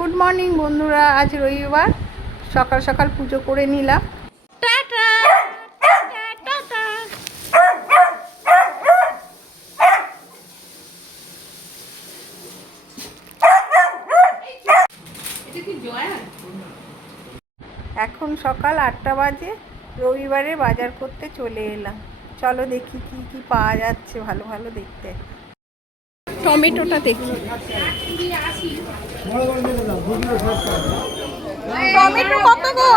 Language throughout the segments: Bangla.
গুড মর্নিং বন্ধুরা, আজ রবিবার সকাল সকাল পুজো করে নিলাম। Tata tata. এখন সকাল 8টা বাজে, রবিবারে বাজার করতে চলে এলাম। চলো দেখি কি কি পাওয়া যাচ্ছে ভালো ভালো দেখতে। টমেটোটা দেখি। টমেটো কত গো?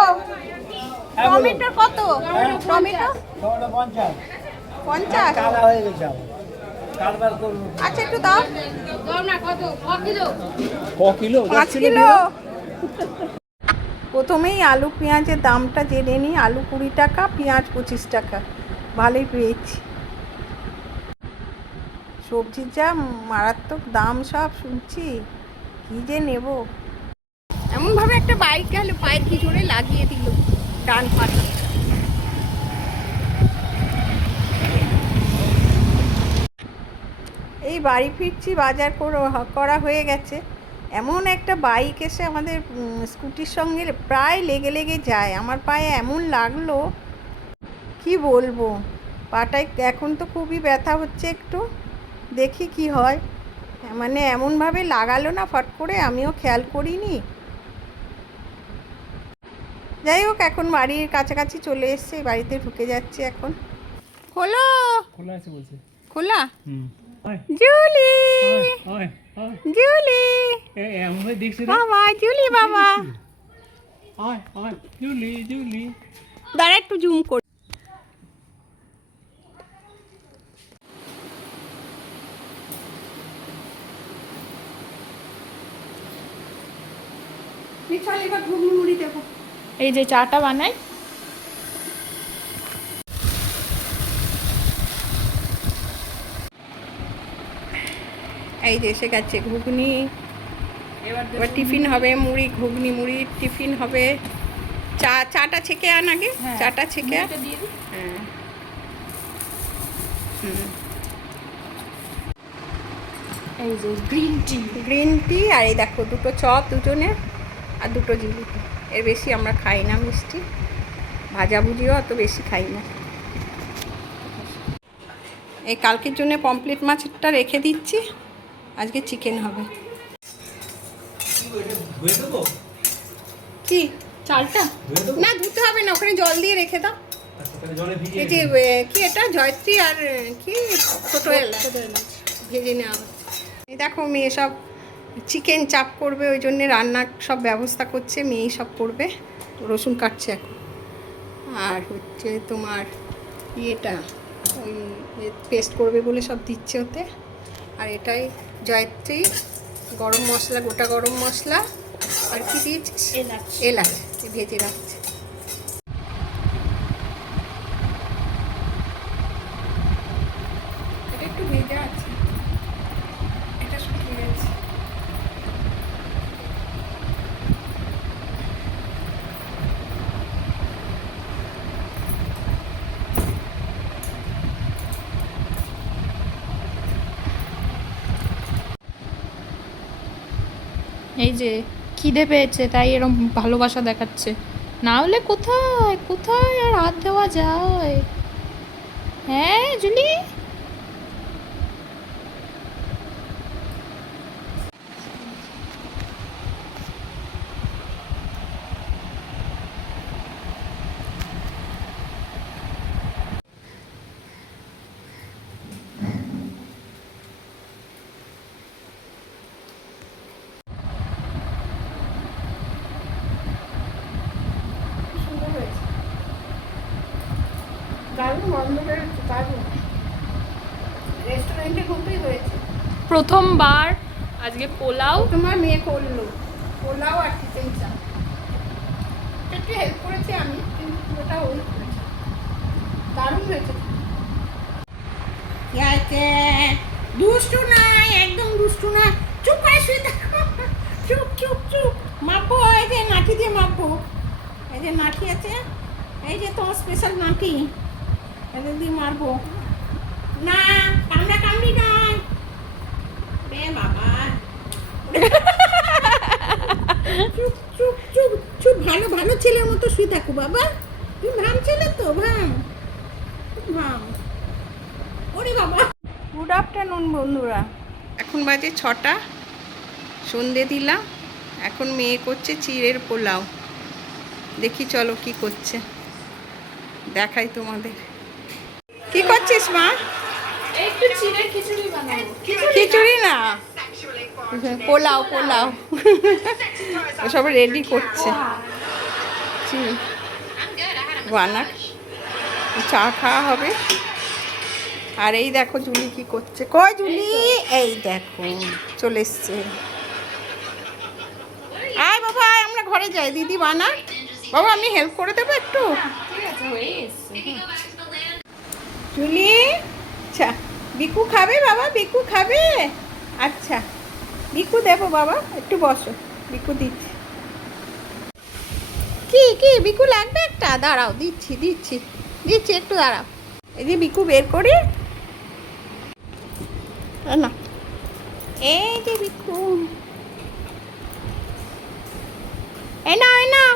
টমেটো কত? টমেটো 50। আচ্ছা একটু দাও। 5 কিলো। প্রথমেই আলু পেঁয়াজের দামটা জেনে নিই। আলু 20 টাকা, পেঁয়াজ 25 টাকা। ভালোই পেয়েছি। সবজির যা মারাত্মক দাম সব শুনছি, কী যে নেব। এমনভাবে একটা বাইক গেল, পায়ের কি জোরে লাগিয়ে দিল ডান পাটা। এই বাড়ি ফিরছি, বাজার করা হয়ে গেছে। এমন একটা বাইক এসে আমাদের স্কুটির সঙ্গে প্রায় লেগে যায়। আমার পায়ে এমন লাগলো কি বলবো। পাটায় এখন তো খুবই ব্যথা হচ্ছে একটু, দেখি কি হয়। মানে এমনভাবে লাগালো না ফট করে, আমিও খেয়াল করিনি। যাই হোক, এখন বাড়ির কাছাকাছি চলে এসেছে, বাড়িতে ঢুকে যাচ্ছে এখন। খোলো। খোলা আছে বলছে। খোলা? জুলি জুলি বাবা, জুলি বাবা। দাঁড়া একটু জুম কর। এই যে চাটা বানাই, এই যে এসে গেছে ঘুগনি। এবার টিফিন হবে, মুড়ি ঘুগনি মুড়ি টিফিন হবে। চাটা ছেঁকে আন আগে। চাটা ছেঁকে আন। হ্যাঁ এই যে গ্রিন টি। আর এই দেখো দুটো চপ দুজনের, আর দুটো জিলিপি। এর বেশি আমরা খাই না মিষ্টি, ভাজাভুজিও অত বেশি খাই না। এই কালকের জন্য পমফ্রেট মাছটা রেখে দিচ্ছি, আজকে চিকেন হবে। কি চালটা না ধুতে হবে না, ওখানে জল দিয়ে রেখে দাও। এই যে কি এটা জয়ত্রী আর কি ছোটো এলাচ ভেজে নেওয়া হচ্ছে। এই দেখো মেয়ে সব চিকেন চাপ করবে, ওই জন্যে রান্নার সব ব্যবস্থা করছে, মেয়েই সব করবে। রসুন কাটছে এখন। আর হচ্ছে তোমার ইয়েটা ওই পেস্ট করবে বলে সব দিচ্ছে ওতে। আর এটাই জয়ত্রী গরম মশলা, গোটা গরম মশলা আর কি দিয়েছিস? এলাচ ভেজে রাখছে। এটা একটু ভেজে আছে, এটা শুকিয়ে গেছে। এই যে খিদে পেয়েছে তাই এরকম ভালোবাসা দেখাচ্ছে, না হলে কোথায় কোথায় আর হাত দেওয়া যায়। হ্যাঁ জুলি, দারুণ গন্ধ বেরোচ্ছে, দারুণ। রেস্টুরেন্টে ঘুরতেই হয়েছে। প্রথমবার আজকে পোলাও তোমার মেয়ে করলো পোলাও আর চিকেন চাপ। একটু হেল্প করেছি আমি, কিন্তু পুরোটা ওই করেছে। দারুণ হয়েছে। দুষ্টু নয়, একদম দুষ্টু না। চুপ করে শুয়ে থাকো। চুপ চুপ চুপ। মাপবো, এই যে নাঠি দিয়ে মাপবো। এই যে নাঠি আছে, এই যে তোমার স্পেশাল নাঠি, এদের দিয়ে মারবো না। কামড়া কামড়ি নয় রে বাবা। দেখো বাবা, তুমি ঘামছিলে তো, ঘাম। ওরে বাবা। গুড আফটারনুন বন্ধুরা, এখন বাজে 6টা, সন্ধে দিলাম। এখন মেয়ে করছে চিড়ের পোলাও। দেখি চলো কি করছে, দেখাই তোমাদের। কি করছিস মা? একটু চিড়ের খিচুড়ি বানাবো। খিচুড়ি না, পোলাও পোলাও সব রেডি করছে। বানা, চা খাওয়া হবে। আর এই দেখো জুলি কি করছে। কই জুলি? এই দেখো চলে এসছে। আয় বাবা আয়, আমরা ঘরে যাই। দিদি বানা। বাবা আমি হেল্প করে দেবো একটু। জুলি, আচ্ছা বিকু খাবে বাবা? বিকু খাবে? আচ্ছা বিকু দেবো বাবা, একটু বসো, বিকু দিচ্ছি। কি কি বিকু লাগবে একটা? দাঁড়াও, দিচ্ছি দিচ্ছি দিচ্ছি, একটু দাঁড়াও। এই যে বিকু বের করি না, এই যে বিকু, এ নাও এ নাও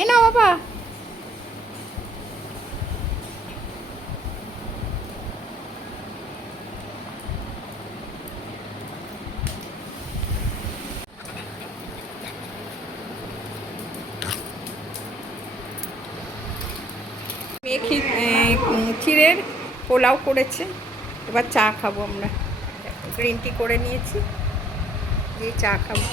এ নাও বাবা। চিড়ের পোলাও করেছে, এবার চা খাবো আমরা। গ্রিন টি করে নিয়েছি, দিয়ে চা খাবো।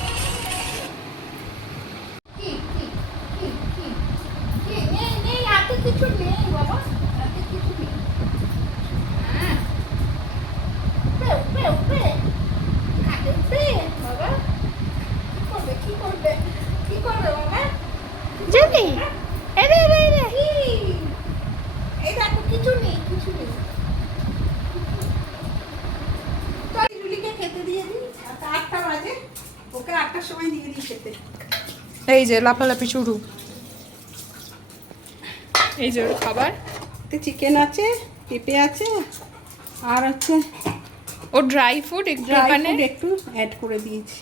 কিছু নেই বাবা, কিছু নেই। বাবা কি করবে কি করবে বাবা? জানি এই দেখো কিছু নেই, কিছু নেই। জুলিকে খেতে দিয়ে দিই, 8টা বাজে, ওকে 8টার সময় দিয়ে দিই খেতে। এই যে লাফালাফি শুরু। এই যে ওর খাবার। চিকেন আছে, পেঁপে আছে, আর হচ্ছে ও ড্রাই ফ্রুট একটু একটু অ্যাড করে দিয়েছি।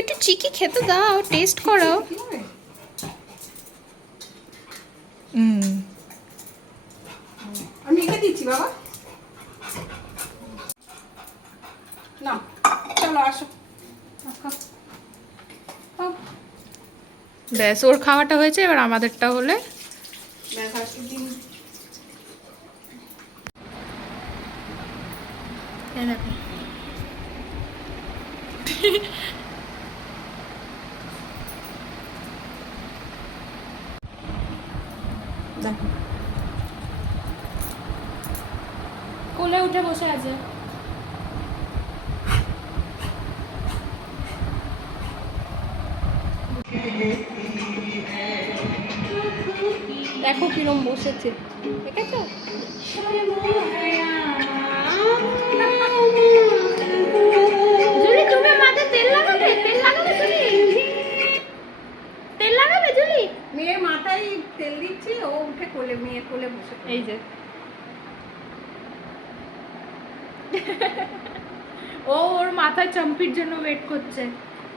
একটু চিকি খেতে দাও, টেস্ট করো। আমি এঁকে দিচ্ছি বাবা। না চলো আসো। ব্যাস ওর খাওয়াটা হয়েছে, এবার আমাদেরটা হলে। দেখো কোলে উঠে বসে আছে। দেখো কিরম বসেছে, দেখেছো? জুলি তুমি মাথায় তেল লাগাবে? তেল লাগাবে জুলি? তেল লাগাবে জুলি? মেয়ের মাথায় তেল দিচ্ছি, ও উঠে কোলে, মেয়ের কোলে বসে। এই যে ও ওর মাথায় চম্পির জন্য ওয়েট করছে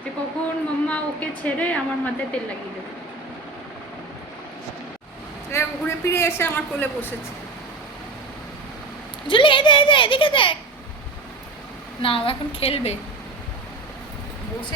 যে কখন মাম্মা ওকে ছেড়ে আমার মাথায় তেল লাগিয়ে দেবে। ঘুরে ফিরে এসে আমার কোলে বসেছে। জুলি এদিকে দেখ না, এখন খেলবে বসে।